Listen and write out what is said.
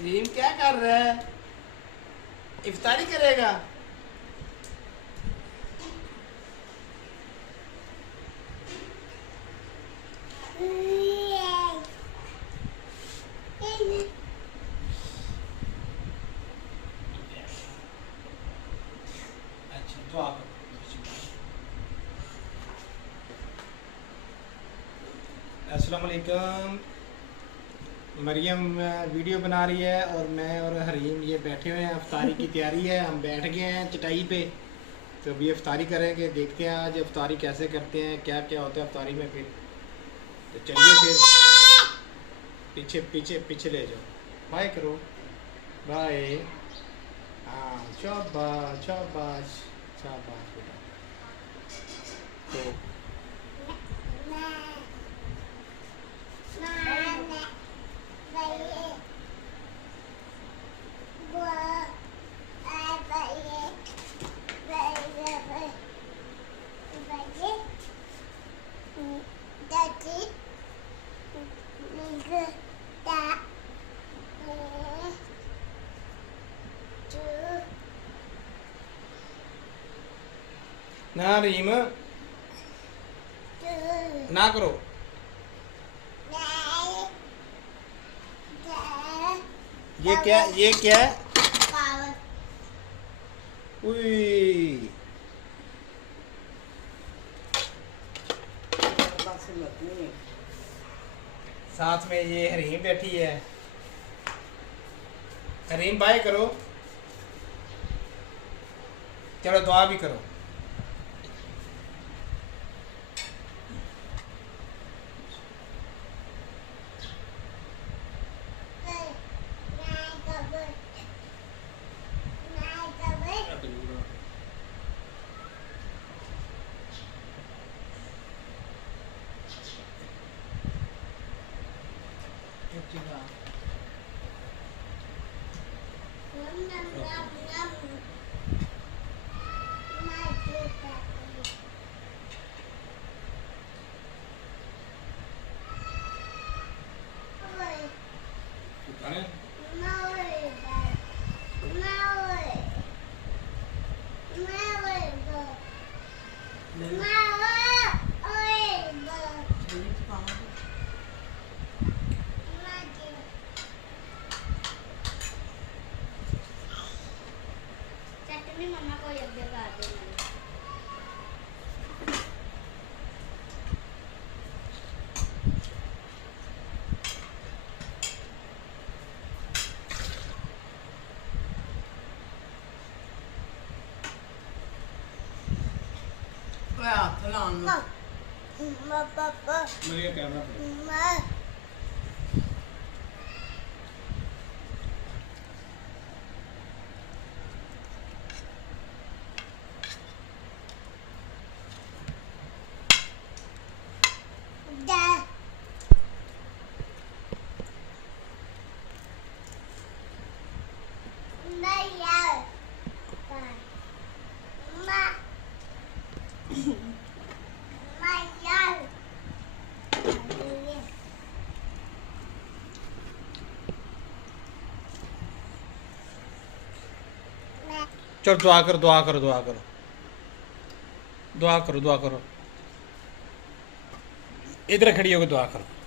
रीम क्या कर रहा है? इफ्तारी करेगा? अच्छा दुआ करो। अस्सलाम वालेकुम। मरियम वीडियो बना रही है और मैं और हरीम ये बैठे हुए हैं। अफ्तारी की तैयारी है, हम बैठ गए हैं चटाई पे, तो अभी अफ्तारी करेंगे। देखते हैं आज अफ्तारी कैसे करते हैं, क्या क्या होता है अफ्तारी में। फिर तो चलिए फिर पीछे पीछे पीछे ले जाओ। बाय करो, बाय। हाँ शाबाश शाबाश शाबाश बेटा। तो ना रीम ना करो। ये क्या, ये क्या है? उई साथ में ये हरीम बैठी है। हरीम बाय करो, चलो दुआ भी करो। मम्मा को एक जगह आते हैं। मेरे कैमरा चलो दुआ करो, दुआ करो, दुआ करो, दुआ करो, दुआ करो। इधर खड़ी होकर दुआ करो।